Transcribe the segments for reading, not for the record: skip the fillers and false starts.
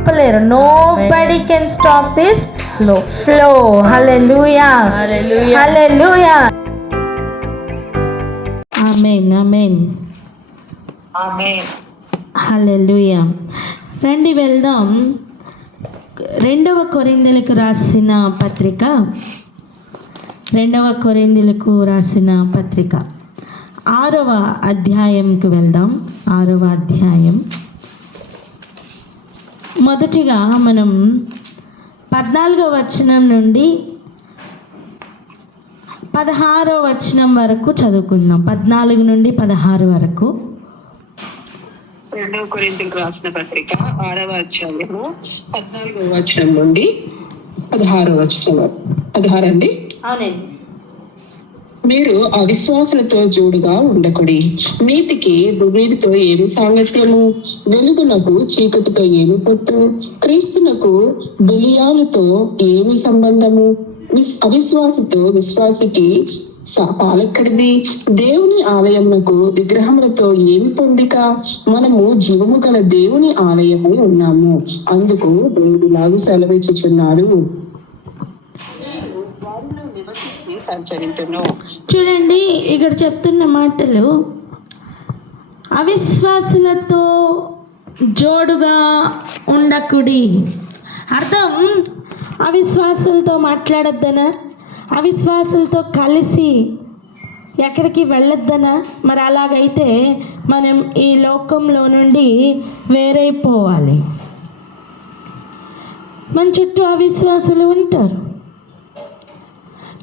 ఆపలేరు. Nobody can stop this flow. Hallelujah, hallelujah, amen, amen, hallelujah. రండి వెళ్దాం 2వ కొరింథీయులకు రాసిన పత్రిక, 2వ కొరింథీయులకు రాసిన పత్రిక 6వ అధ్యాయంకి వెళ్దాం. 6వ అధ్యాయం మొదటిగా మనం 14వ వచనం నుండి 16వ వచనం వరకు చదువుకుందాం. 14 నుండి 16 వరకు. 2వ కొరింథీయులకు రాసిన పత్రిక 6వ అధ్యాయము 14వ వచనం నుండి 16వ వచనం వరకు. 16 అండి. అవునండి. మీరు అవిశ్వాసులతో జోడుగా ఉండకుడి. నీతికి దుర్నీతితో ఏమి సాంగత్యము? వెలుగునకు చీకటితో ఏమి పొత్తు? క్రీస్తునకు బెలియాలుతో ఏమి సంబంధము? అవిశ్వాసితో విశ్వాసికి పాలెక్కడిది? దేవుని ఆలయమునకు విగ్రహములతో ఏమి పొందిక? మనము జీవము గల దేవుని ఆలయమై ఉన్నాము. అందుకు దేవుడు ఇలాగు సెలవిచ్చుచున్నాడు, సంచరించును. చూడండి, ఇక్కడ చెప్తున్న మాటలు, అవిశ్వాసులతో జోడుగా ఉండకుడి. అర్థం, అవిశ్వాసులతో మాట్లాడొద్దనా? అవిశ్వాసులతో కలిసి ఎక్కడికి వెళ్ళొద్దనా? మరి అలాగైతే మనం ఈ లోకంలో నుండి వేరైపోవాలి. మన చుట్టూ అవిశ్వాసులు ఉంటారు.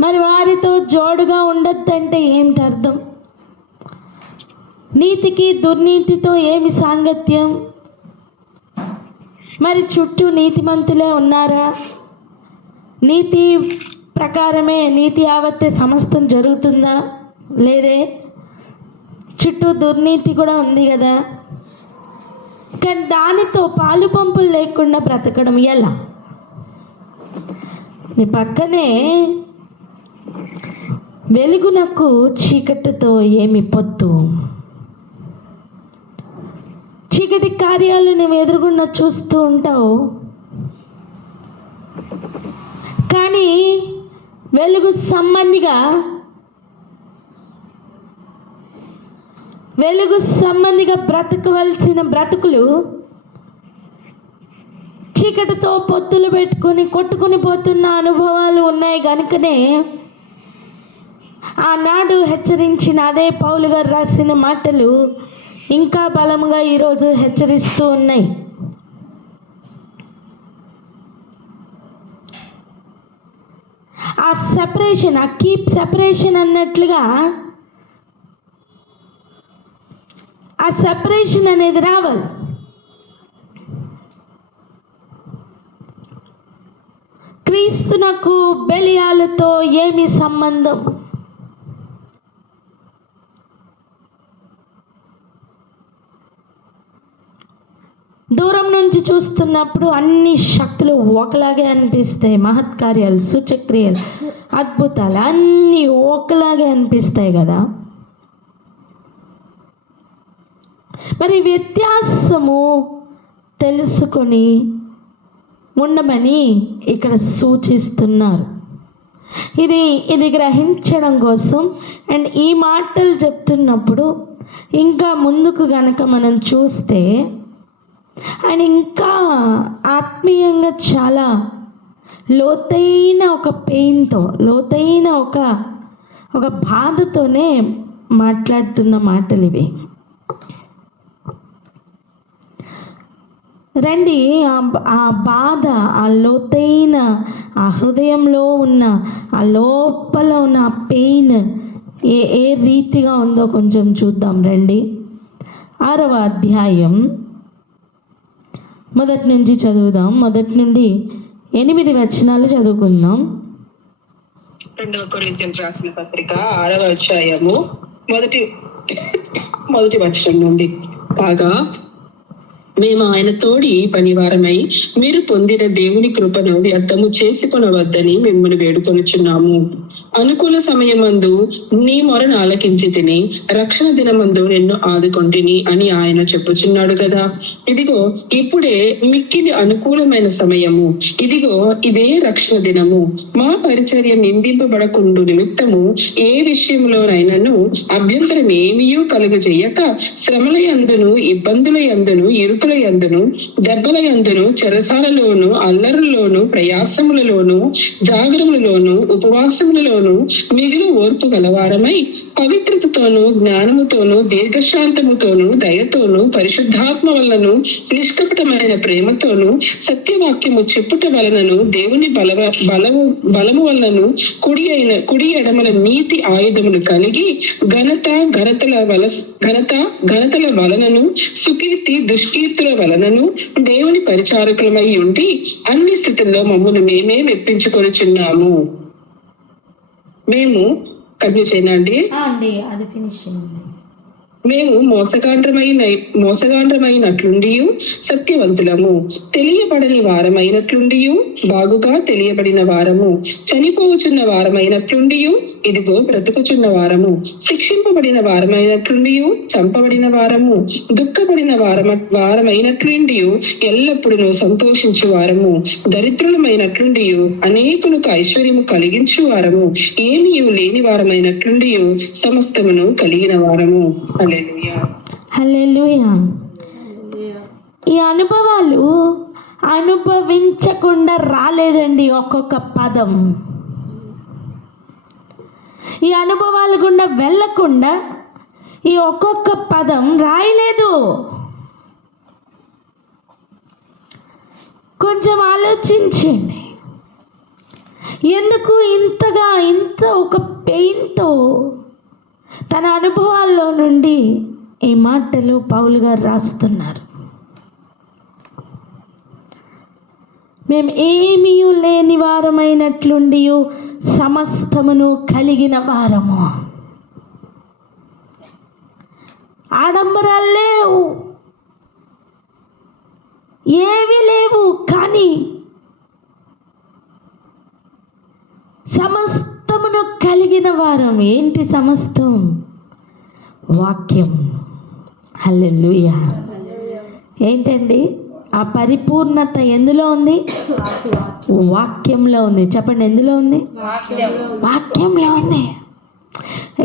మరి వారితో జోడుగా ఉండొద్దంటే ఏమిటి అర్థం? నీతికి దుర్నీతితో ఏమి సాంగత్యం? మరి చుట్టూ నీతిమంతులే ఉన్నారా? నీతి ప్రకారమే, నీతి యావత్తే సమస్తం జరుగుతుందా? లేదే. చుట్టూ దుర్నీతి కూడా ఉంది కదా. కానీ దానితో పాలు పంపులు లేకుండా బ్రతకడం ఎలా? నీ పక్కనే వెలుగునకు చీకటితో ఏమి పొత్తు? చీకటి కార్యాలు నువ్వు ఎదురుగుండా చూస్తూ ఉంటావు, కానీ వెలుగు సంబంధిగా బ్రతకవలసిన బ్రతుకులు చీకటితో పొత్తులు పెట్టుకుని కొట్టుకుని పోతున్న అనుభవాలు ఉన్నాయి. కనుకనే ఆనాడు హెచ్చరించిన అదే పౌలు గారు రాసిన మాటలు ఇంకా బలంగా ఈరోజు హెచ్చరిస్తూ ఉన్నాయి. ఆ సెపరేషన్, ఆ కీప్ సెపరేషన్ అన్నట్లుగా ఆ సెపరేషన్ అనేది రావాలి. క్రీస్తునకు బెలియాలతో ఏమి సంబంధం? దూరం నుంచి చూస్తున్నప్పుడు అన్ని శక్తులు ఒకలాగే అనిపిస్తాయి. మహత్కార్యాలు, సూచక్రియలు, అద్భుతాలు అన్నీ ఒకలాగే అనిపిస్తాయి కదా. మరి వ్యత్యాసము తెలుసుకొని ఉండమని ఇక్కడ సూచిస్తున్నారు. ఇది గ్రహించడం కోసం. అండ్ ఈ మాటలు చెప్తున్నప్పుడు ఇంకా ముందుకు గనక మనం చూస్తే ఆయన ఇంకా ఆత్మీయంగా చాలా లోతైన ఒక పెయిన్తో, లోతైన ఒక బాధతోనే మాట్లాడుతున్న మాటలు ఇవి. రండి, ఆ బాధ, ఆ లోతైన, ఆ హృదయంలో ఉన్న, ఆ లోపల ఉన్న ఆ పెయిన్ ఏ రీతిగా ఉందో కొంచెం చూద్దాం. రండి, 6వ అధ్యాయం మొదటి నుంచి చదువుదాం. మొదటి నుండి 8 వచనాలు చదువుకుందాం. 2వ కొరింథీయులకు రాసిన పత్రిక 6వ అధ్యాయము మొదటి వచనం నుండి. కాగా మేము ఆయన తోడి పనివారమై మీరు పొందిన దేవుని కృపను వ్యర్థము చేసుకొనవద్దని మిమ్మల్ని వేడుకొనుచున్నాము. అనుకూల సమయమందు నీ మొరను ఆలకించి తిని రక్షణ దినమందు నిన్ను ఆదుకొంటిని అని ఆయన చెప్పుచున్నాడు కదా. ఇదిగో ఇప్పుడే మిక్కిలి అనుకూలమైన సమయము, ఇదిగో ఇదే రక్షణ దినము. మా పరిచర్య నిందింపబడకుండు నిమిత్తము ఏ విషయంలోనైనాను అభ్యంతరం ఏమీయూ కలుగజేయక శ్రమల యందును, ఇబ్బందుల యందును, ఇరుకుల యందును, దెబ్బల యందును, చెరసాలలోను, అల్లరుల్లోను, ప్రయాసములలోను, జాగరములలోను, ఉపవాసములలోను మిగిలిన ఓర్పు గలవారమై పవిత్రతతోను, జ్ఞానముతోను, దీర్ఘశాంతముతోను, దయతోను, పరిశుద్ధాత్మ వలనను, నిష్కపటమైన ప్రేమతోను, సత్యవాక్యము చెప్పుట వలనను, దేవుని బలము వలనను, కుడి ఎడమల నీతి ఆయుధములు కలిగి ఘనతల వలనను, సుకీర్తి దుష్కీర్తుల వలనను దేవుని పరిచారకులమై ఉండి అన్ని స్థితుల్లో మమ్మల్ని మేమే మెప్పించుకొనుచున్నాము. మేము కంటిన్యూ చేయనా అండి? అది ఫినిష్ అయింది. మేము మోసగాండ్రమైనట్లుండి సత్యవంతులము, తెలియబడని వారమైనట్లుండి బాగుగా తెలియబడిన వారము, చనిపోవచున్న వారమైనట్లుండి ఇదిగో బ్రతుకుచున్న వారము, శిక్షింపబడిన వారమైనట్లుండి చంపబడిన వారము, దుఃఖపడిన వారమైనట్లుండి ఎల్లప్పుడూ సంతోషించు వారము, దరిద్రులమైనట్లుండి అనేకులకు ఐశ్వర్యము కలిగించు వారము, ఏమీ లేని వారమైనట్లుండి సమస్తమును కలిగిన వారము. హల్లెలూయా. ఈ అనుభవాలు అనుభవించకుండా రాలేదండి. ఒక్కొక్క పదం ఈ అనుభవాల గుండా వెళ్ళకుండా ఈ ఒక్కొక్క పదం రాయలేదు. కొంచెం ఆలోచించండి. ఎందుకు ఇంత ఒక పెయిన్తో తన అనుభవాల్లో నుండి ఈ మాటలు పౌలు గారు రాస్తున్నారు. మేము ఏమీ లేని వారమైనట్లుండి సమస్తమును కలిగిన వారము. ఆడంబరాలు లేవు, ఏమీ లేవు, కానీ సమస్తమును కలిగిన వారం. ఏంటి సమస్తం? వాక్యం. హల్లెలూయా. ఏంటండి ఆ పరిపూర్ణత ఎందులో ఉంది? వాక్యంలో ఉంది. చెప్పండి, ఎందులో ఉంది? వాక్యంలో ఉంది.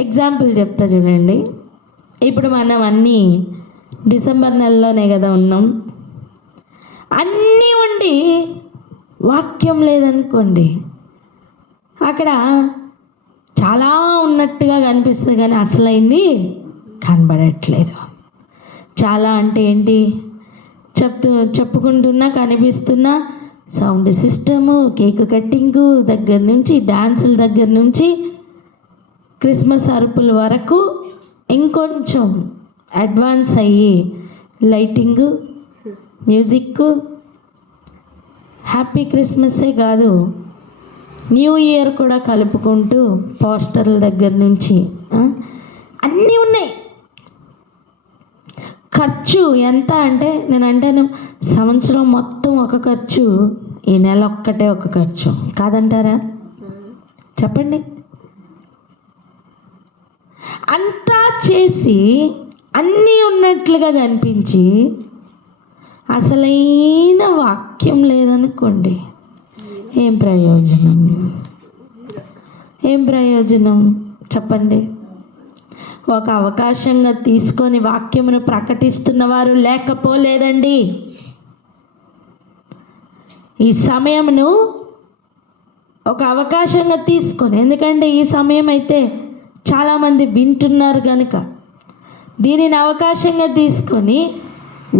ఎగ్జాంపుల్ చెప్తా చూడండి. ఇప్పుడు మనం అన్నీ డిసెంబర్ నెలలోనే కదా ఉన్నాం. అన్నీ ఉండి వాక్యం లేదనుకోండి, అక్కడ చాలా ఉన్నట్టుగా కనిపిస్తుంది కానీ అసలైంది కనబడట్లేదు. చాలా అంటే ఏంటి? చెప్పుకుంటున్నా కనిపిస్తున్నా సౌండ్ సిస్టము, కేక్ కట్టింగు దగ్గర నుంచి, డాన్సుల దగ్గర నుంచి, క్రిస్మస్ అరుపుల వరకు ఇంకొంచెం అడ్వాన్స్ అయ్యి లైటింగు, మ్యూజిక్, హ్యాపీ క్రిస్మసే కాదు న్యూ ఇయర్ కూడా కలుపుకుంటూ పోస్టర్ల దగ్గర నుంచి అన్నీ ఉన్నాయి. ఖర్చు ఎంత అంటే నేను అంటాను, సంవత్సరం మొత్తం ఒక ఖర్చు, ఈ నెల ఒక్కటే ఒక ఖర్చు కాదంటారా? చెప్పండి. అంతా చేసి అన్నీ ఉన్నట్లుగా కనిపించి అసలైన వాక్యం లేదనుకోండి, ఏం ప్రయోజనం? ఏం ప్రయోజనం చెప్పండి? ఒక అవకాశంగా తీసుకొని వాక్యమును ప్రకటిస్తున్న వారు లేకపోలేదండి. ఈ సమయమును ఒక అవకాశంగా తీసుకొని, ఎందుకంటే ఈ సమయం అయితే చాలామంది వింటున్నారు కనుక దీనిని అవకాశంగా తీసుకొని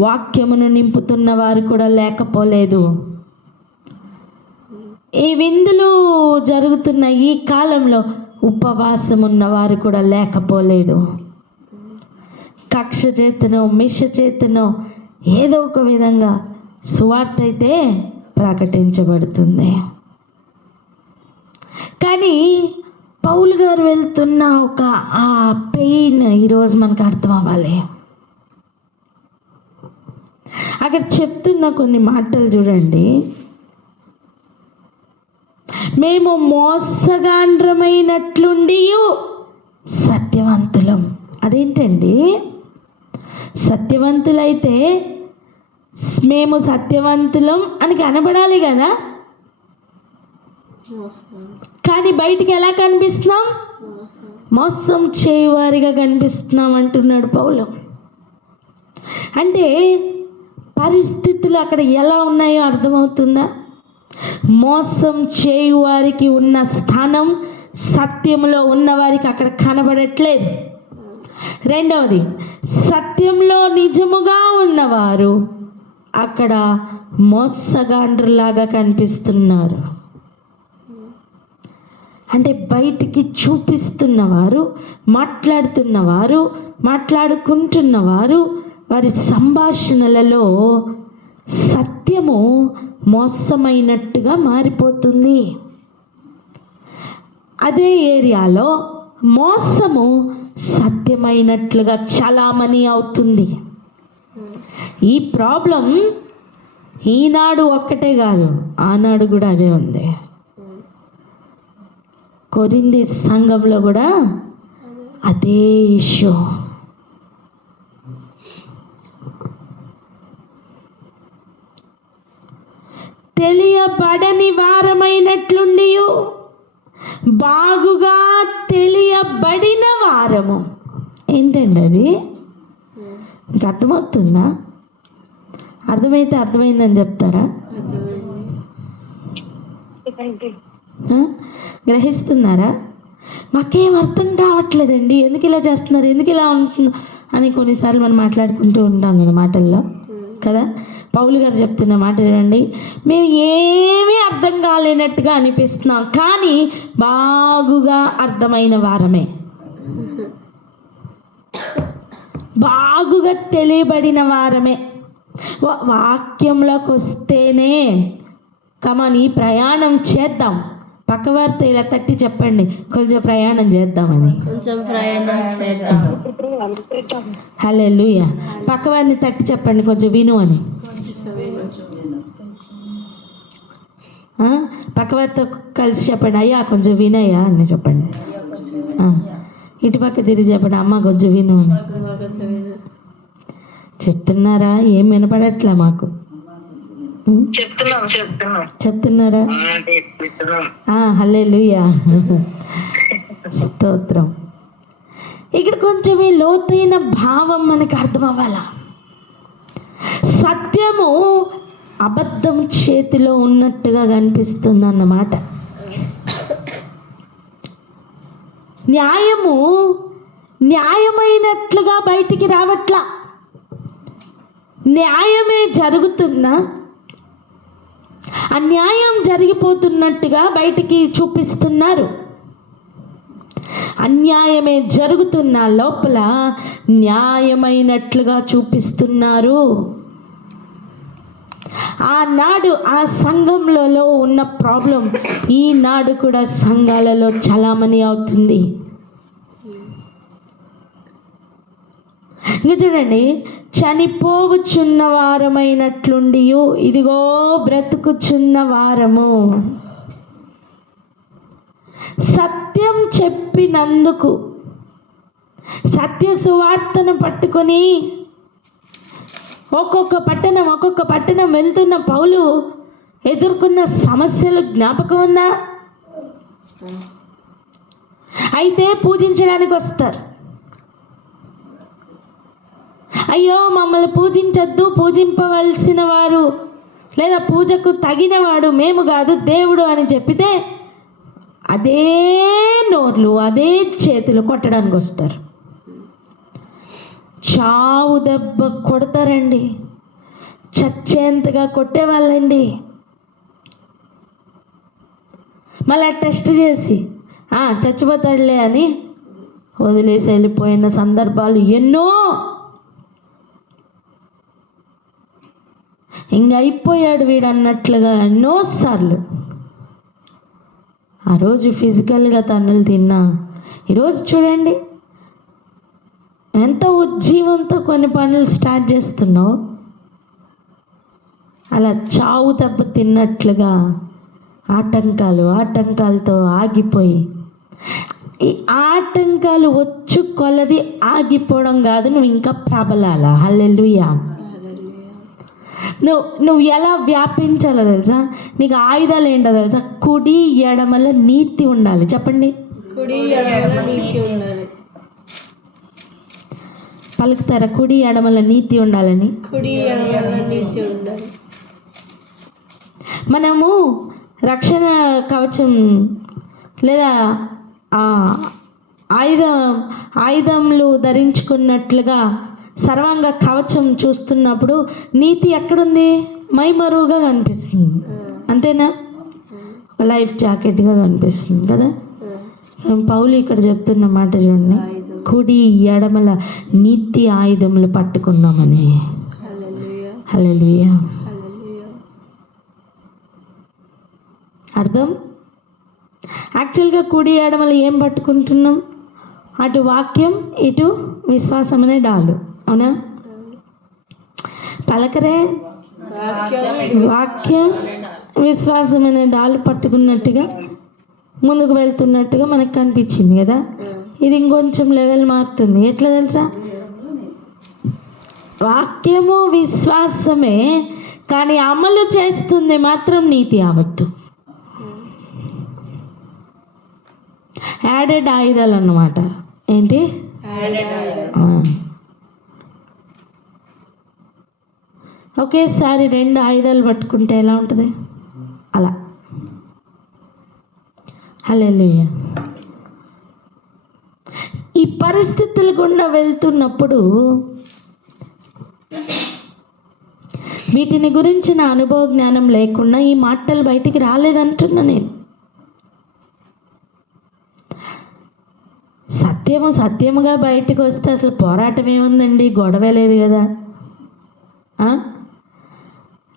వాక్యమును నింపుతున్న వారు కూడా లేకపోలేదు. ఈ విందులు జరుగుతున్న ఈ కాలంలో ఉపవాసం ఉన్నవారు కూడా లేకపోలేదు. కక్ష చేతనో మిష చేతనో ఏదో ఒక విధంగా సువార్త అయితే ప్రకటించబడుతుంది. కానీ పౌలు గారు వెళ్తున్న ఒక ఆ పెయిన్ ఈరోజు మనకు అర్థం అవ్వాలి. అక్కడ చెప్తున్న కొన్ని మాటలు చూడండి. మేము మోసగాండ్రమైనట్లుండి సత్యవంతులం. అదేంటండి? సత్యవంతులైతే మేము సత్యవంతులం అని కనబడాలి కదా, కానీ బయటికి ఎలా కనిపిస్తున్నాం? మోసం చేయువారిగా కనిపిస్తున్నాం అంటున్నాడు పౌలు. అంటే పరిస్థితులు అక్కడ ఎలా ఉన్నాయో అర్థమవుతుందా? మోసం చేయువారికి ఉన్న స్థానం సత్యంలో ఉన్నవారికి అక్కడ కనబడట్లేదు. రెండవది, సత్యంలో నిజముగా ఉన్నవారు అక్కడ మోసగాండ్రులాగా కనిపిస్తున్నారు. అంటే బయటికి చూపిస్తున్నవారు, మాట్లాడుతున్నవారు, మాట్లాడుకుంటున్నవారు, వారి సంభాషణలలో సత్యము మోసమైనట్టుగా మారిపోతుంది. అదే ఏరియాలో మోసము సత్యమైనట్లుగా చలామణి అవుతుంది. ఈ ప్రాబ్లం ఈనాడు ఒక్కటే కాదు, ఆనాడు కూడా అదే ఉంది. కొరింథీ సంఘంలో కూడా అదే ఇష్యూ. తెలియబడని వారమైనట్లుండి బాగుగా తెలియబడిన వారము. ఏంటండి అది? మీకు అర్థమవుతుందా? అర్థమైతే అర్థమైందని చెప్తారా? గ్రహిస్తున్నారా? మాకేం అర్థం రావట్లేదండి, ఎందుకు ఇలా చేస్తున్నారు, ఎందుకు ఇలా ఉంటున్నారు అని కొన్నిసార్లు మనం మాట్లాడుకుంటూ ఉంటాం కదా మాటల్లో కదా. పౌలు గారు చెప్తున్న మాట చూడండి, మేము ఏమీ అర్థం కాలేనట్టుగా అనిపిస్తున్నాం, కానీ బాగుగా అర్థమైన వారమే, బాగుగా తెలియబడిన వారమే. వాక్యంలోకి వస్తేనే కమాన్ ఈ ప్రయాణం చేద్దాం. పక్కవారితో ఇలా తట్టి చెప్పండి, కొంచెం ప్రయాణం చేద్దామని. హల్లెలూయా. పక్కవారిని తట్టి చెప్పండి, కొంచెం విను అని. పక్కవారితో కలిసి చెప్పండి, అయ్యా కొంచెం వినయ్యా అని చెప్పండి. ఇటుపక్క తిరిగి చెప్పండి, అమ్మ కొంచెం విను అని. చెప్తున్నారా? ఏం వినపడట్లే మాకు. చెప్తున్నారా? హల్లెలూయా, స్తోత్రం. ఇక్కడ కొంచెం ఈ లోతైన భావం మనకు అర్థం అవ్వాలా. సత్యము అబద్ధం చేతిలో ఉన్నట్టుగా కనిపిస్తుంది అన్నమాట. న్యాయము న్యాయమైనట్లుగా బయటికి రావట్లా. న్యాయమే జరుగుతున్నా అన్యాయం జరిగిపోతున్నట్టుగా బయటికి చూపిస్తున్నారు. అన్యాయమే జరుగుతున్న లోపల న్యాయమైనట్లుగా చూపిస్తున్నారు. ఆనాడు ఆ సంఘంలో ఉన్న ప్రాబ్లం ఈనాడు కూడా సంఘాలలో చలామణి అవుతుంది. ఇంకా చూడండి, చనిపోవుచున్న వారమైనట్లుండి ఇదిగో బ్రతుకుచున్న వారము. సత్యం చెప్పినందుకు, సత్య సువార్తను పట్టుకొని ఒక్కొక్క పట్టణం వెళ్తున్న పౌలు ఎదుర్కొన్న సమస్యలు జ్ఞాపకం ఉందా? అయితే పూజించడానికి వస్తారు. అయ్యో మమ్మల్ని పూజించద్దు, పూజింపవలసిన వారు లేదా పూజకు తగినవాడు మేము కాదు దేవుడు అని చెప్పితే అదే నోర్లు అదే చేతులు కొట్టడానికి వస్తారు. చావు దెబ్బ కొడతారండి, చచ్చేంతగా కొట్టేవాళ్ళండి. మళ్ళీ టెస్ట్ చేసి చచ్చిపోతాడులే అని వదిలేసి వెళ్ళిపోయిన సందర్భాలు ఎన్నో. ఇంక అయిపోయాడు వీడు అన్నట్లుగా ఎన్నోసార్లు. ఆ రోజు ఫిజికల్గా తన్నులు తిన్నా, ఈరోజు చూడండి ఎంత ఉజ్జీవంతో కొన్ని పనులు స్టార్ట్ చేస్తున్నావు. అలా చావు దెబ్బ తిన్నట్లుగా ఆటంకాలతో ఆగిపోయి, ఈ ఆటంకాలు వచ్చు కొలది ఆగిపోవడం కాదు, నువ్వు ఇంకా ప్రబలాల. హల్లెలూయా. నువ్వు ఎలా వ్యాపించాలో తెలుసా? నీకు ఆయుధాలు ఏంటో తెలుసా? కుడి ఎడమల నీతి ఉండాలి. చెప్పండి, కుడి ఎడమల నీతి ఉండాలి. పలుకుతారా? కుడి ఎడమల నీతి ఉండాలని. కుడి ఎడమల నీతి ఉండాలి. మనము రక్షణ కవచం లేదా ఆయుధములు ధరించుకున్నట్లుగా సర్వాంగ కవచం చూస్తున్నప్పుడు నీతి ఎక్కడుంది? మైమరువుగా కనిపిస్తుంది, అంతేనా? లైఫ్ జాకెట్గా కనిపిస్తుంది కదా. పౌలు ఇక్కడ చెప్తున్న మాట చూడండి, కుడి ఎడమల నీతి ఆయుధములు పట్టుకున్నామని. హల్లెలూయా. అర్థం? యాక్చువల్గా కుడి ఎడమలు ఏం పట్టుకుంటున్నాం? అటు వాక్యం, ఇటు విశ్వాసం అనే డాలు. అవునా? పలకరే. వాక్యం విశ్వాసం అనే డాలు పట్టుకున్నట్టుగా ముందుకు వెళ్తున్నట్టుగా మనకు కనిపించింది కదా. ఇది ఇంకొంచెం లెవెల్ మారుతుంది. ఎట్లా తెలుసా? వాక్యము విశ్వాసమే, కానీ అమలు చేస్తుంది మాత్రం నీతి ఆవత్తు. యాడెడ్ ఆయుధాలు అన్నమాట. ఏంటి? ఒకేసారి 2 ఆయుధాలు పట్టుకుంటే ఎలా ఉంటుంది? అలా. హల్లెలూయా. ఈ పరిస్థితుల గుండా వెళ్తున్నప్పుడు వీటిని గురించిన అనుభవ జ్ఞానం లేకుండా ఈ మాటలు బయటికి రాలేదంటున్నా నేను. సత్యముగా బయటకు వస్తే అసలు పోరాటం ఏముందండి? గొడవే లేదు కదా.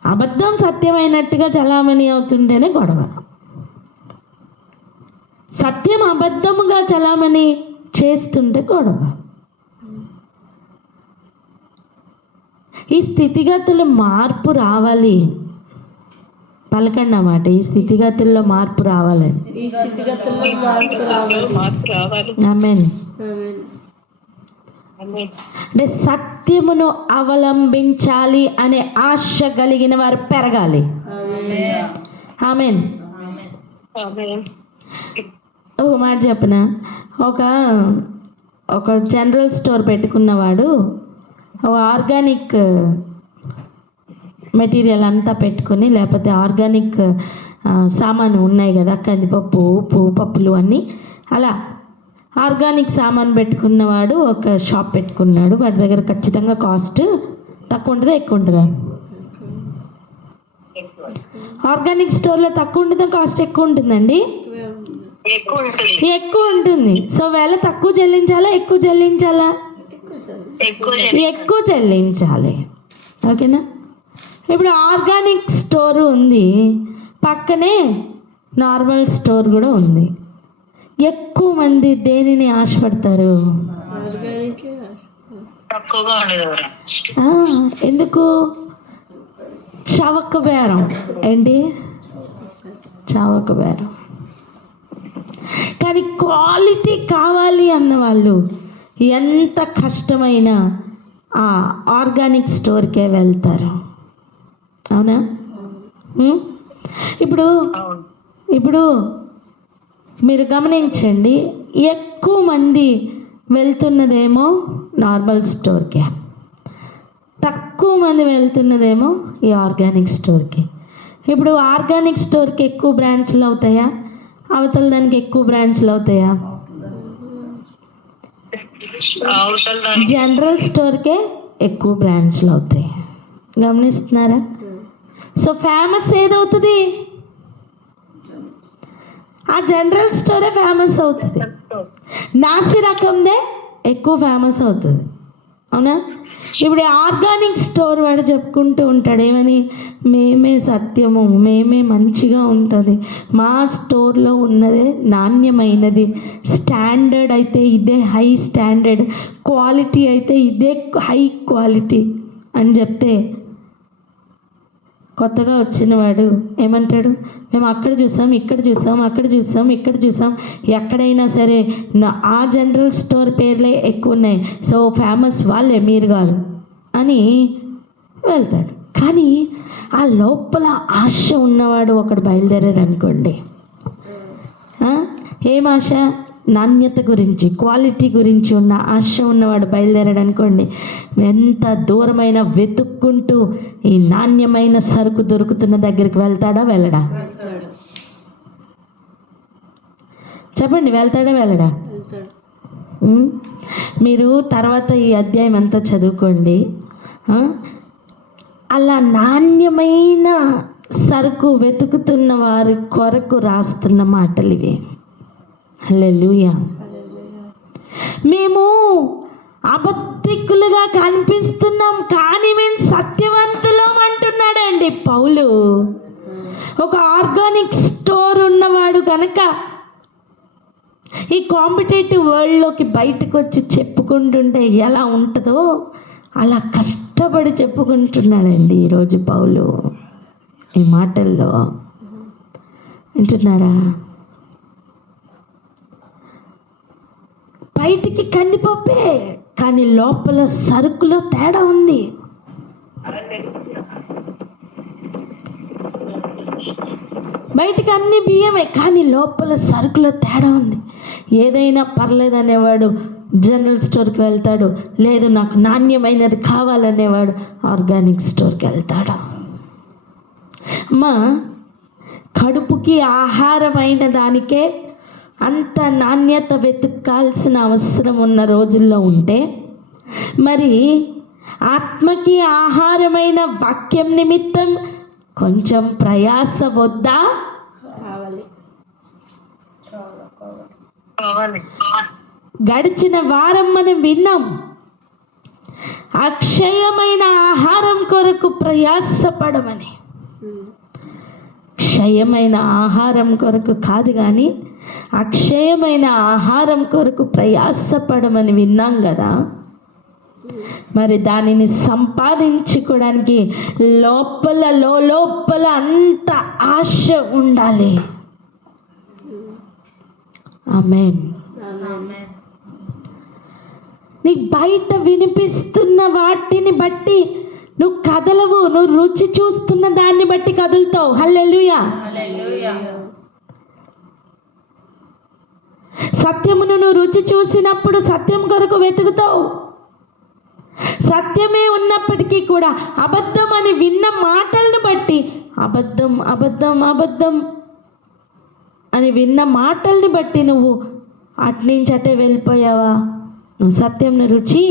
అబద్ధం సత్యమైనట్టుగా చలామణి అవుతుంటేనే గొడవ. సత్యం అబద్ధముగా చలామణి చేస్తుంటే గొడవ. ఈ స్థితిగతులు మార్పు రావాలి. పలకండి అన్నమాట, ఈ స్థితిగతుల్లో మార్పు రావాలి. ఆమేన్. అంటే సత్యమును అవలంబించాలి అనే ఆశ కలిగిన వారు పెరగాలి. ఆమేన్. ఒక మాట చెప్పనా? ఒక జనరల్ స్టోర్ పెట్టుకున్నవాడు ఆర్గానిక్ మెటీరియల్ అంతా పెట్టుకుని, లేకపోతే ఆర్గానిక్ సామాను ఉన్నాయి కదా, కందిపప్పు, ఉప్పు, పప్పులు అన్నీ, అలా ఆర్గానిక్ సామాన్ పెట్టుకున్నవాడు ఒక షాప్ పెట్టుకున్నాడు. వాడి దగ్గర ఖచ్చితంగా కాస్ట్ తక్కువ ఉంటుందా ఎక్కువ ఉంటుందా? ఆర్గానిక్ స్టోర్లో తక్కువ ఉంటుందా కాస్ట్ ఎక్కువ ఉంటుందండి? ఎక్కువ ఉంటుంది. సో వేళ తక్కువ చెల్లించాలా ఎక్కువ చెల్లించాలా? ఎక్కువ చెల్లించాలి. ఓకేనా? ఇప్పుడు ఆర్గానిక్ స్టోర్ ఉంది, పక్కనే నార్మల్ స్టోర్ కూడా ఉంది. ఎక్కువ మంది దేనిని ఆశపడతారు? ఎందుకు? చవక బేరం. ఏంటి? చవక బేరం. కానీ క్వాలిటీ కావాలి అన్న వాళ్ళు ఎంత కష్టమైనా ఆ ఆర్గానిక్ స్టోర్కే వెళ్తారు. అవునా? ఇప్పుడు మీరు గమనించండి, ఎక్కువ మంది వెళ్తున్నదేమో నార్మల్ స్టోర్కే, తక్కువ మంది వెళ్తున్నదేమో ఈ ఆర్గానిక్ స్టోర్కి. ఇప్పుడు ఆర్గానిక్ స్టోర్కి ఎక్కువ బ్రాంచ్లు అవుతాయా? అవతల దానికి ఎక్కువ బ్రాంచ్లు అవుతాయా? జనరల్ స్టోర్కే ఎక్కువ బ్రాంచ్లు అవుతాయి. గమనిస్తున్నారా? సో ఫేమస్ ఏదవుతుంది? ఆ జనరల్ స్టోరే ఫేమస్ అవుతుంది. నాసి రకందే ఎక్కువ ఫేమస్ అవుతుంది. అవునా? ఇప్పుడు ఆర్గానిక్ స్టోర్ వాడు చెప్పుకుంటూ ఉంటాడు ఏమని? మేమే సత్యము, మేమే మంచిగా ఉంటుంది, మా స్టోర్లో ఉన్నదే నాణ్యమైనది, స్టాండర్డ్ అయితే ఇదే హై స్టాండర్డ్, క్వాలిటీ అయితే ఇదే హై క్వాలిటీ అని చెప్తే కొత్తగా వచ్చిన వాడు ఏమంటాడు, మేము అక్కడ చూసాం, ఇక్కడ చూసాం, అక్కడ చూసాం, ఇక్కడ చూసాం, ఎక్కడైనా సరే ఆ జనరల్ స్టోర్ పేర్లే ఎక్కువ ఉన్నాయి, సో ఫేమస్ వాళ్ళే, మీరు కాదు అని వెళ్తాడు. కానీ ఆ లోపల ఆశ ఉన్నవాడు ఒకడు బయలుదేరాడు అనుకోండి, ఏం ఆశ? నాణ్యత గురించి, క్వాలిటీ గురించి ఉన్న ఆశ ఉన్నవాడు బయలుదేరాడు అనుకోండి, ఎంత దూరమైన వెతుక్కుంటూ ఈ నాణ్యమైన సరుకు దొరుకుతున్న దగ్గరికి వెళ్తాడా వెళ్ళడా? చెప్పండి, వెళ్తాడా వెళ్ళడా? మీరు తర్వాత ఈ అధ్యాయం అంతా చదువుకోండి. అలా నాణ్యమైన సరుకు వెతుకుతున్న వారి కొరకు రాస్తున్న మాటలు ఇవి. హల్లెలూయా. మేము అబద్ధికులుగా కనిపిస్తున్నాం కానీ మేము సత్యవంతులం అంటున్నాడండి పౌలు. ఒక ఆర్గానిక్ స్టోర్ ఉన్నవాడు కనుక ఈ కాంపిటేటివ్ వరల్డ్లోకి బయటకు వచ్చి చెప్పుకుంటుంటే ఎలా ఉంటుందో అలా కష్టపడి చెప్పుకుంటున్నాడండి ఈరోజు పౌలు ఈ మాటల్లో. వింటున్నారా? బయటికి కందిపప్పే కానీ లోపల సరుకులో తేడా ఉంది. బయటికి అన్ని బియ్యమే కానీ లోపల సరుకులో తేడా ఉంది. ఏదైనా పర్లేదు అనేవాడు జనరల్ స్టోర్కి వెళ్తాడు, లేదు నాకు నాణ్యమైనది కావాలనేవాడు ఆర్గానిక్ స్టోర్కి వెళ్తాడు. అమ్మా, కడుపుకి ఆహారమైన దానికే అంత నాణ్యత వెతుక్కాల్సిన అవసరం ఉన్న రోజుల్లో ఉంటే మరి ఆత్మకి ఆహారమైన వాక్యం నిమిత్తం కొంచెం ప్రయాస వద్దా? గడిచిన వారం మనం విన్నాం, అక్షయమైన ఆహారం కొరకు ప్రయాసపడమని. క్షయమైన ఆహారం కొరకు కాదు కానీ అక్షయమైన ఆహారం కొరకు ప్రయాసపడమని విన్నాం కదా. మరి దానిని సంపాదించుకోవడానికి లోపల అంత ఆశ ఉండాలి. ఆమేన్. నీకు బయట వినిపిస్తున్న వాటిని బట్టి నువ్వు కదలవు, నువ్వు రుచి చూస్తున్న దాన్ని బట్టి కదులుతావు. హల్లెలూయా. సత్యమును నువ్వు రుచి చూసినప్పుడు సత్యం కొరకు వెతుకుతావు. సత్యమే ఉన్నప్పటికీ కూడా అబద్ధం అని విన్న మాటలను బట్టి అబద్ధం అబద్ధం అబద్ధం అని విన్న మాటల్ని బట్టి నువ్వు అట్నుంచి అటే వెళ్ళిపోయావా, నువ్వు సత్యంను రుచి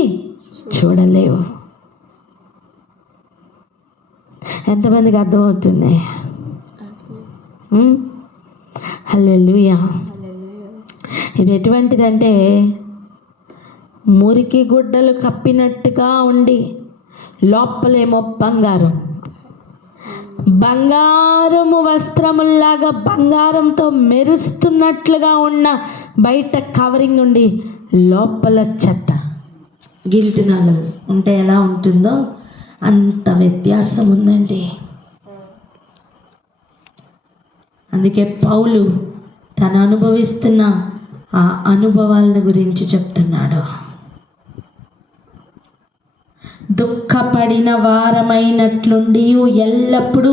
చూడలేవు. ఎంతమందికి అర్థమవుతుంది? హల్లెలూయా. ఇది ఎటువంటిదంటే మురికి గుడ్డలు కప్పినట్టుగా ఉండి లోపలేమో బంగారము వస్త్రముల్లాగా బంగారంతో మెరుస్తున్నట్లుగా ఉన్న బయట కవరింగ్ ఉండి లోపల చెత్త గిల్టినాలు ఉంటే ఎలా ఉంటుందో అంత వ్యత్యాసం ఉందండి. అందుకే పౌలు తను అనుభవిస్తున్న ఆ అనుభవాల గురించి చెప్తున్నాడు. దుఃఖపడిన వారమైనట్లుండి ఎల్లప్పుడూ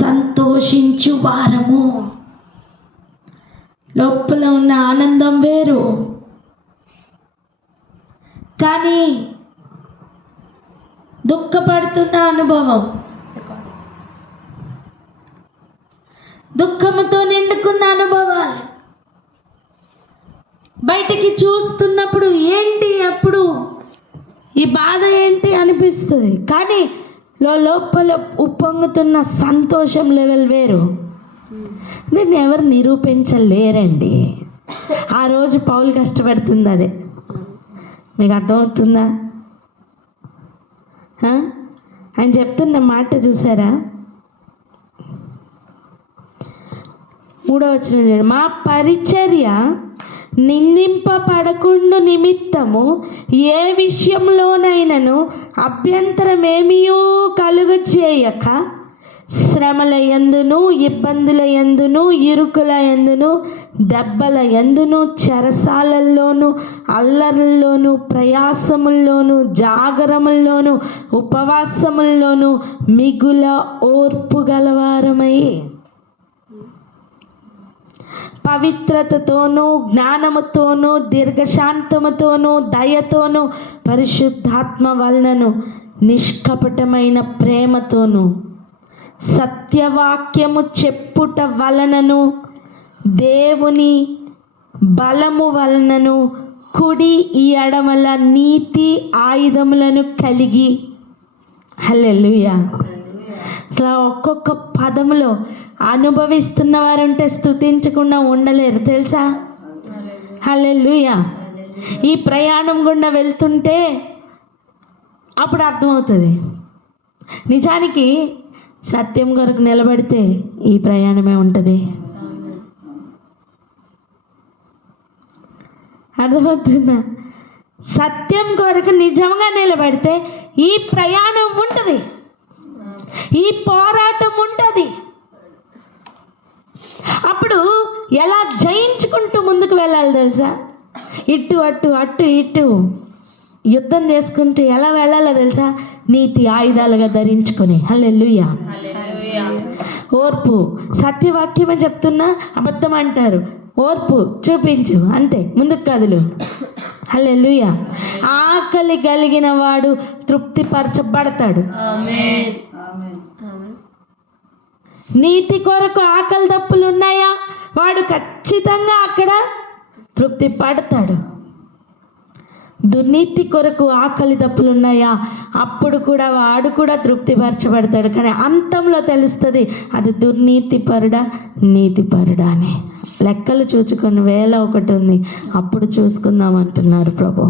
సంతోషించు వారము. లోపల ఉన్న ఆనందం వేరు, కానీ దుఃఖపడుతున్న అనుభవం, దుఃఖముతో నిండుకున్న అనుభవాలు బయటికి చూస్తున్నప్పుడు ఏంటి అప్పుడు ఈ బాధ ఏంటి అనిపిస్తుంది, కానీ లోపల ఉప్పొంగుతున్న సంతోషం లెవెల్ వేరు. దీన్ని ఎవరు నిరూపించలేరండి. ఆ రోజు పౌలు కష్టపడుతుంది అదే. మీకు అర్థమవుతుందా? ఆయన చెప్తున్న మాట చూసారా? 3వ వచనం, మా పరిచర్య నిందింపబడకుండు నిమిత్తము ఏ విషయంలోనైనను అభ్యంతరమేమీ కలుగ చేయక శ్రమల యందును, ఇబ్బందుల యందును, ఇరుకుల యందును, దెబ్బల యందును, చెరసాలల్లోను, అల్లర్లలోను, ప్రయాసముల్లోను, జాగరముల్లోను, ఉపవాసముల్లోను మిగుల ఓర్పు గలవారమై పవిత్రతతోనూ, జ్ఞానముతోనూ, దీర్ఘశాంతముతోనూ, దయతోనూ, పరిశుద్ధాత్మ వలనను, నిష్కపటమైన ప్రేమతోనూ, సత్యవాక్యము చెప్పుట వలనను, దేవుని బలము వలనను, కుడి ఎడమల నీతి ఆయుధములను కలిగి. హల్లెలూయా. అసలు ఒక్కొక్క పదములో అనుభవిస్తున్న వారు ఉంటే స్తుతించకుండా ఉండలేరు తెలుసా. హల్లెలూయా. ఈ ప్రయాణం గుండా వెళ్తుంటే అప్పుడు అర్థమవుతుంది. నిజానికి సత్యం కొరకు నిలబడితే ఈ ప్రయాణమే ఉంటుంది. అర్థమవుతుందా? సత్యం కొరకు నిజంగా నిలబడితే ఈ ప్రయాణం ఉంటుంది, ఈ పోరాటం ఉంటుంది. అప్పుడు ఎలా జయించుకుంటూ ముందుకు వెళ్ళాలి తెలుసా. ఇటు అటు అటు ఇటు యుద్ధం చేసుకుంటూ ఎలా వెళ్ళాలో తెలుసా. నీతి ఆయుధాలుగా ధరించుకొని. హల్లెలూయా. ఓర్పు. సత్యవాక్యమే చెప్తున్నా అబద్ధం అంటారు. ఓర్పు చూపించు, అంతే, ముందుకు కదులు. హల్లెలూయా. ఆకలి కలిగిన వాడు తృప్తిపరచబడతాడు. నీతి కొరకు ఆకలి దప్పులు ఉన్నాయా, వాడు ఖచ్చితంగా అక్కడ తృప్తి పడతాడు. దుర్నీతి కొరకు ఆకలి దప్పులు ఉన్నాయా, అప్పుడు కూడా వాడు కూడా తృప్తిపరచబడతాడు. కానీ అంతంలో తెలుస్తుంది అది దుర్నీతి పరుడా నీతి పరుడా అని. లెక్కలు చూసుకొని 1001 ఉంది, అప్పుడు చూసుకుందాం అంటున్నారు ప్రభు.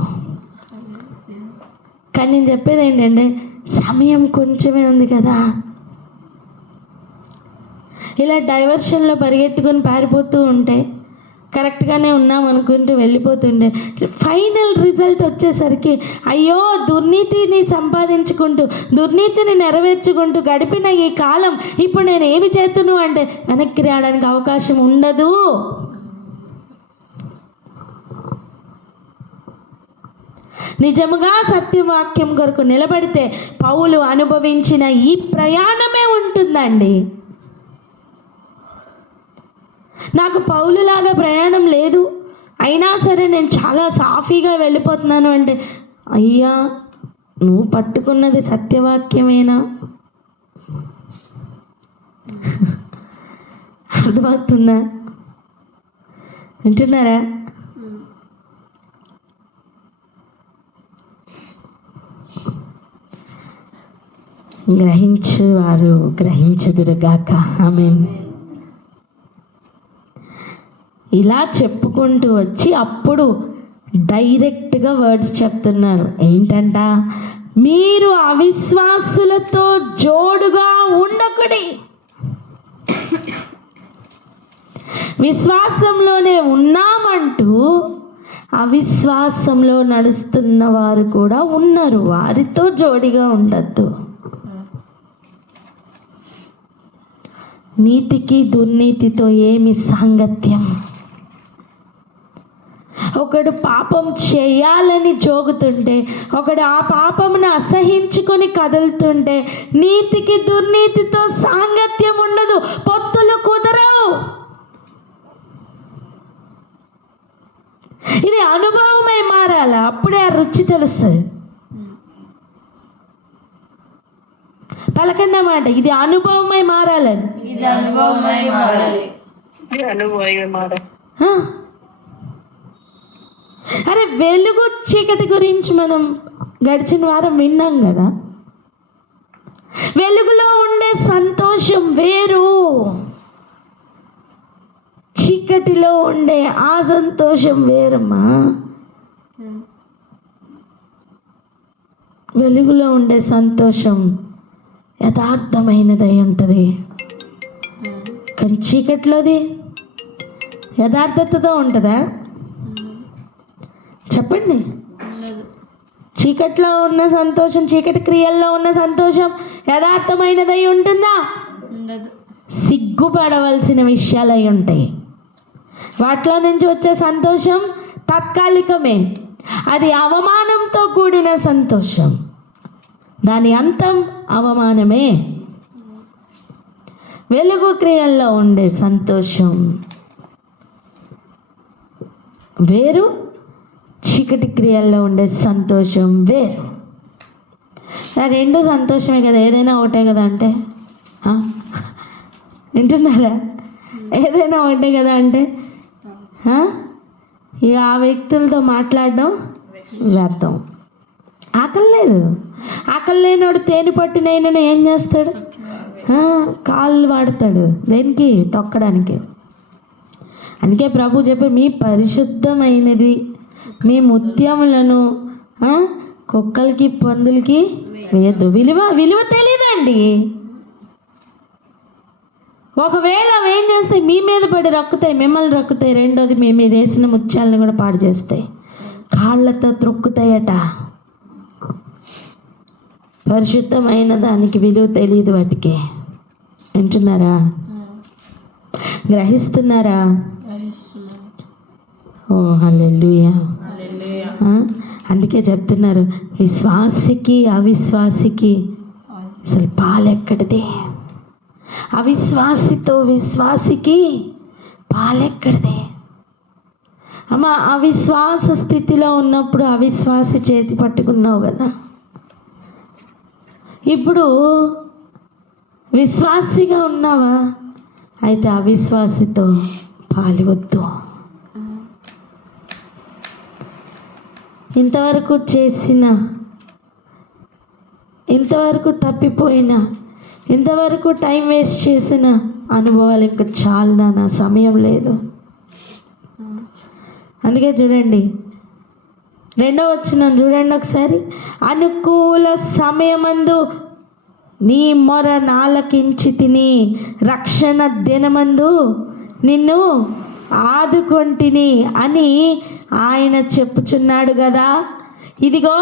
కానీ నేను చెప్పేది ఏంటంటే సమయం కొంచెమే ఉంది కదా. ఇలా డైవర్షన్లో పరిగెట్టుకొని పారిపోతూ ఉంటే కరెక్ట్గానే ఉన్నాం అనుకుంటూ వెళ్ళిపోతుండే ఫైనల్ రిజల్ట్ వచ్చేసరికి అయ్యో దుర్నీతిని సంపాదించుకుంటూ దుర్నీతిని నెరవేర్చుకుంటూ గడిపిన ఈ కాలం ఇప్పుడు నేను ఏమి చేతును అంటే వెనక్కి రావడానికి అవకాశం ఉండదు. నిజముగా సత్యవాక్యం కొరకు నిలబడితే పౌలు అనుభవించిన ఈ ప్రయాణమే ఉంటుందండి. నాకు పౌలులాగా ప్రయాణం లేదు, అయినా సరే నేను చాలా సాఫీగా వెళ్ళిపోతున్నాను అంటే అయ్యా నువ్వు పట్టుకున్నది సత్యవాక్యమేనా? అర్థమవుతుందా? వింటున్నారా? గ్రహించు వారు గ్రహించుదురుగాక. ఆమేన్. ఇలా చెప్పుకుంటూ వచ్చి అప్పుడు డైరెక్ట్గా వర్డ్స్ చెప్తున్నారు. ఏంటంట? మీరు అవిశ్వాసులతో జోడుగా ఉండకుడి. విశ్వాసంలోనే ఉన్నామంటూ అవిశ్వాసంలో నడుస్తున్న వారు కూడా ఉన్నారు, వారితో జోడిగా ఉండద్దు. నీతికి దుర్నీతితో ఏమి సాంగత్యం? ఒకడు పాపం చేయాలని జోగుతుంటే, ఒకడు ఆ పాపమును అసహించుకొని కదులుతుంటే నీతికి దుర్నీతితో సాంగత్యం ఉండదు, పొత్తులు కుదరవు. ఇది అనుభవమై మారాల, అప్పుడే ఆ రుచి తెలుస్తుంది. పలకన్న మాట, ఇది అనుభవమై మారాలని. అరే వెలుగు చీకటి గురించి మనం గడిచిన వారం విన్నాం కదా. వెలుగులో ఉండే సంతోషం వేరు, చీకటిలో ఉండే ఆ సంతోషం వేరమ్మా. వెలుగులో ఉండే సంతోషం యథార్థమైనదై ఉంటుంది, కానీ చీకటిలోది యథార్థతతో ఉంటుందా? చెప్పండి. చీకట్లో ఉన్న సంతోషం, చీకటి క్రియల్లో ఉన్న సంతోషం యథార్థమైనదై ఉంటుందా? సిగ్గుపడవలసిన విషయాలు అయి ఉంటాయి. వాటిలో నుంచి వచ్చే సంతోషం తాత్కాలికమే, అది అవమానంతో కూడిన సంతోషం, దాని అంతం అవమానమే. వెలుగు క్రియల్లో ఉండే సంతోషం వేరు, చీకటి క్రియల్లో ఉండే సంతోషం వేరు. రెండు సంతోషమే కదా, ఏదైనా ఒకటే కదా అంటే వింటున్నారా? ఏదైనా ఒకటే కదా అంటే ఇక ఆ వ్యక్తులతో మాట్లాడడం వ్యర్థం. ఆకలి లేదు, ఆకలి లేనివాడు తేనె పట్టినైనా ఏం చేస్తాడు? కాళ్ళు వాడతాడు, దేనికి? తొక్కడానికి. అందుకే ప్రభు చెప్పి మీ పరిశుద్ధమైనది మీ ముత్యములను కుక్కలకి పందులకి వేయద్దు. విలువ తెలియదండి. ఒకవేళ అవి ఏం చేస్తాయి? మీ మీద పడి రొక్కుతాయి, మిమ్మల్ని రొక్కుతాయి. రెండోది మీరు వేసిన ముత్యాలను కూడా పాడు చేస్తాయి, కాళ్ళతో త్రొక్కుతాయట. పరిశుద్ధమైన దానికి విలువ తెలియదు వాటికి. వింటున్నారా? గ్రహిస్తున్నారా? ఓ హల్లెలూయా. అందుకే చెప్తున్నారు, విశ్వాసికి అవిశ్వాసికి అసలు పాలెక్కడిది? అవిశ్వాసితో విశ్వాసికి పాలెక్కడిది? అమ్మ, అవిశ్వాస స్థితిలో ఉన్నప్పుడు అవిశ్వాసి చేతి పట్టుకున్నావు కదా, ఇప్పుడు విశ్వాసిగా ఉన్నావా? అయితే అవిశ్వాసితో పాలివద్దు. ఇంతవరకు చేసిన, ఇంతవరకు తప్పిపోయిన, ఇంతవరకు టైం వేస్ట్ చేసిన అనుభవాలు ఇంకా చాలు, నా సమయం లేదు. అందుకే చూడండి, 2వ వచనం చూడండి ఒకసారి. అనుకూల సమయమందు నీ మొర నాలకించి తిని, రక్షణ దినమందు నిన్ను ఆదుకొంటిని అని ఆయన చెప్పుచున్నాడు కదా. ఇదిగో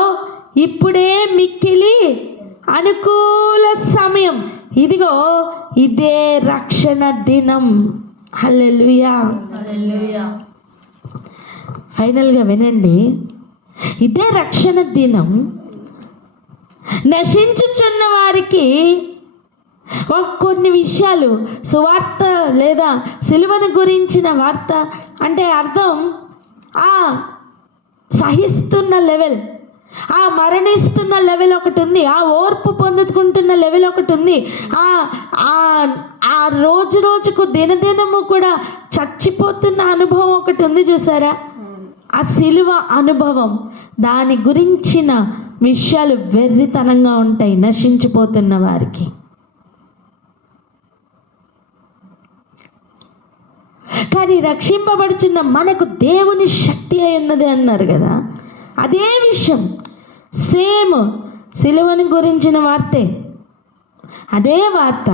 ఇప్పుడే మిక్కిలి అనుకూల సమయం, ఇదిగో ఇదే రక్షణ దినం. హల్లెలూయా. ఫైనల్గా వినండి, ఇదే రక్షణ దినం. నశించుచున్న వారికి కొన్ని విషయాలు, సువార్త లేదా సిలువను గురించిన వార్త అంటే అర్థం సహిస్తున్న లెవెల్, మరణిస్తున్న లెవెల్ ఒకటి ఉంది, ఓర్పు పొందుకుంటున్న లెవెల్ ఒకటి ఉంది, రోజు రోజుకు దినదినము కూడా చచ్చిపోతున్న అనుభవం ఒకటి ఉంది. చూసారా? ఆ సిలువ అనుభవం, దాని గురించిన విషయాలు వెర్రితనంగా ఉంటాయి నశించిపోతున్న వారికి. కానీ రక్షింపబడుచున్న మనకు దేవుని శక్తి అయి ఉన్నది అన్నారు కదా, అదే విషయం సేమ్ సిలువను గురించిన వార్తే. అదే వార్త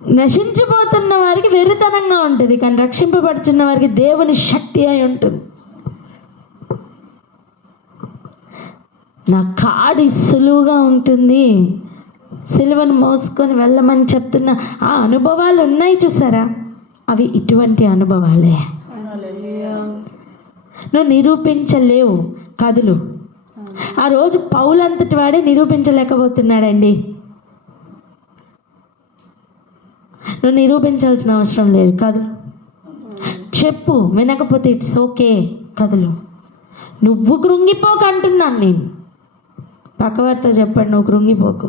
నశించిపోతున్న వారికి వెర్రితనంగా ఉంటుంది, కానీ రక్షింపబడుచున్న వారికి దేవుని శక్తి అయి ఉంటుంది. నా కాడి సులువుగా ఉంటుంది, సిలువను మోసుకొని వెళ్ళమని చెప్తున్న ఆ అనుభవాలు ఉన్నాయి చూసారా, అవి ఇటువంటి అనుభవాలే. నువ్వు నిరూపించలేవు కదులు. ఆ రోజు పౌలంతటి వాడే నిరూపించలేకపోతున్నాడండి. నువ్వు నిరూపించాల్సిన అవసరం లేదు, కదులు. చెప్పు, వినకపోతే ఇట్స్ ఓకే, కదులు. నువ్వు కృంగిపోక అంటున్నాను నేను. పక్కవారితో చెప్పండి, నువ్వు కృంగిపోకు,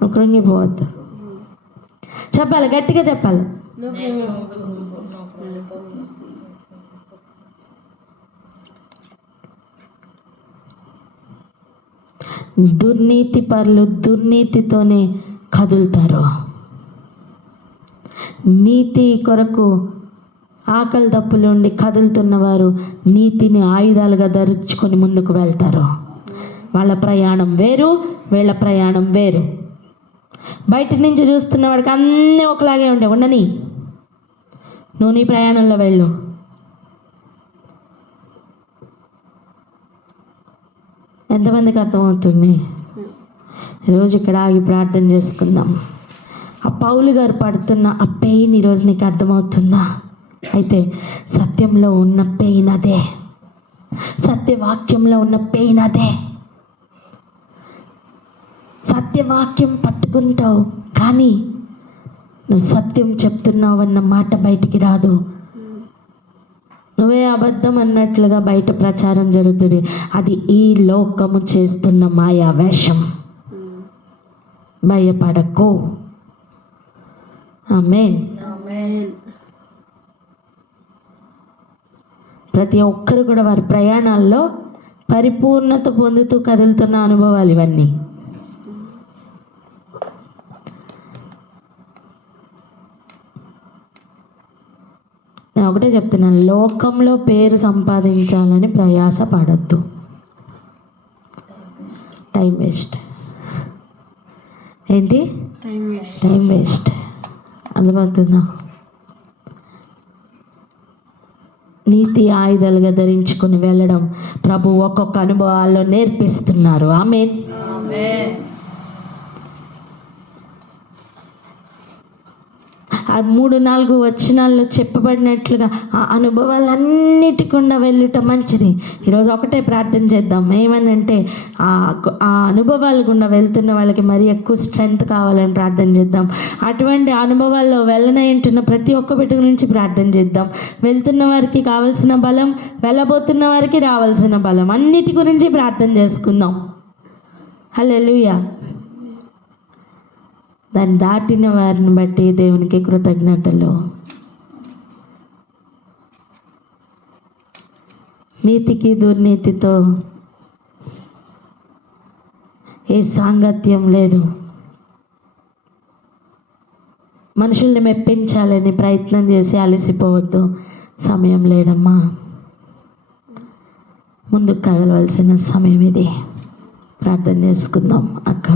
నువ్వు కృంగిపోవద్దు. చెప్పాలి, గట్టిగా చెప్పాలి. దుర్నీతి పరులు దుర్నీతితోనే కదులుతారు. నీతి కొరకు ఆకలి దప్పులు ఉండి కదులుతున్న వారు నీతిని ఆయుధాలుగా ధరించుకొని ముందుకు వెళ్తారు. వాళ్ళ ప్రయాణం వేరు, వీళ్ళ ప్రయాణం వేరు. బయట నుంచి చూస్తున్న వాడికి అన్నీ ఒకలాగే ఉంటాయి. ఉండని, నువ్వు నీ ప్రయాణంలో వెళ్ళు. ఎంతమందికి అర్థమవుతుంది? ఈరోజు ఇక్కడ ఆగి ప్రార్థన చేసుకుందాం. ఆ పౌలు గారు పడుతున్న ఆ పెయిన్ ఈరోజు నీకు అర్థమవుతుందా? అయితే సత్యంలో ఉన్న పెయిన్ అదే, సత్యవాక్యంలో ఉన్న పెయిన్ అదే. సత్యవాక్యం పట్టుకుంటావు కానీ నువ్వు సత్యం చెప్తున్నావు అన్న మాట బయటికి రాదు. నువ్వే అబద్ధం అన్నట్లుగా బయట ప్రచారం జరుగుతుంది. అది ఈ లోకము చేస్తున్న మాయా వేషం. భయపడకు. ఆమేన్. ప్రతి ఒక్కరు కూడా వారి ప్రయాణాల్లో పరిపూర్ణత పొందుతూ కదులుతున్న అనుభవాలు ఇవన్నీ. నేను ఒకటే చెప్తున్నాను, లోకంలో పేరు సంపాదించాలని ప్రయాస పడద్దు. Time waste. ఏంటి? Time waste. అర్థమవుతుందా? నీతి ఆయుధాలుగా ధరించుకుని వెళ్ళడం ప్రభు ఒక్కొక్క అనుభవాల్లో నేర్పిస్తున్నారు. ఆమేన్. ఆ 3-4 వచనాల్లో చెప్పబడినట్లుగా ఆ అనుభవాలన్నిటి గుండా వెళ్ళుట మంచిది. ఈరోజు ఒకటే ప్రార్థన చేద్దాం. ఏమనంటే ఆ అనుభవాల గుండా వెళ్తున్న వాళ్ళకి మరి ఎక్కువ స్ట్రెంగ్త్ కావాలని ప్రార్థన చేద్దాం. అటువంటి అనుభవాల్లో వెళ్ళనంటున్న ప్రతి ఒక్క బిడ్డ గురించి ప్రార్థన చేద్దాం. వెళ్తున్న వారికి కావాల్సిన బలం, వెళ్ళబోతున్న వారికి రావాల్సిన బలం, అన్నిటి గురించి ప్రార్థన చేసుకుందాం. హల్లెలూయా. దాన్ని దాటిన వారిని బట్టి దేవునికి కృతజ్ఞతలు. నీతికి దుర్నీతితో ఏ సాంగత్యం లేదు. మనుషుల్ని మెప్పించాలని ప్రయత్నం చేసి అలసిపోవద్దు. సమయం లేదమ్మా, ముందుకు కదలవలసిన సమయం ఇది. ప్రార్థన చేసుకుందాం అక్క.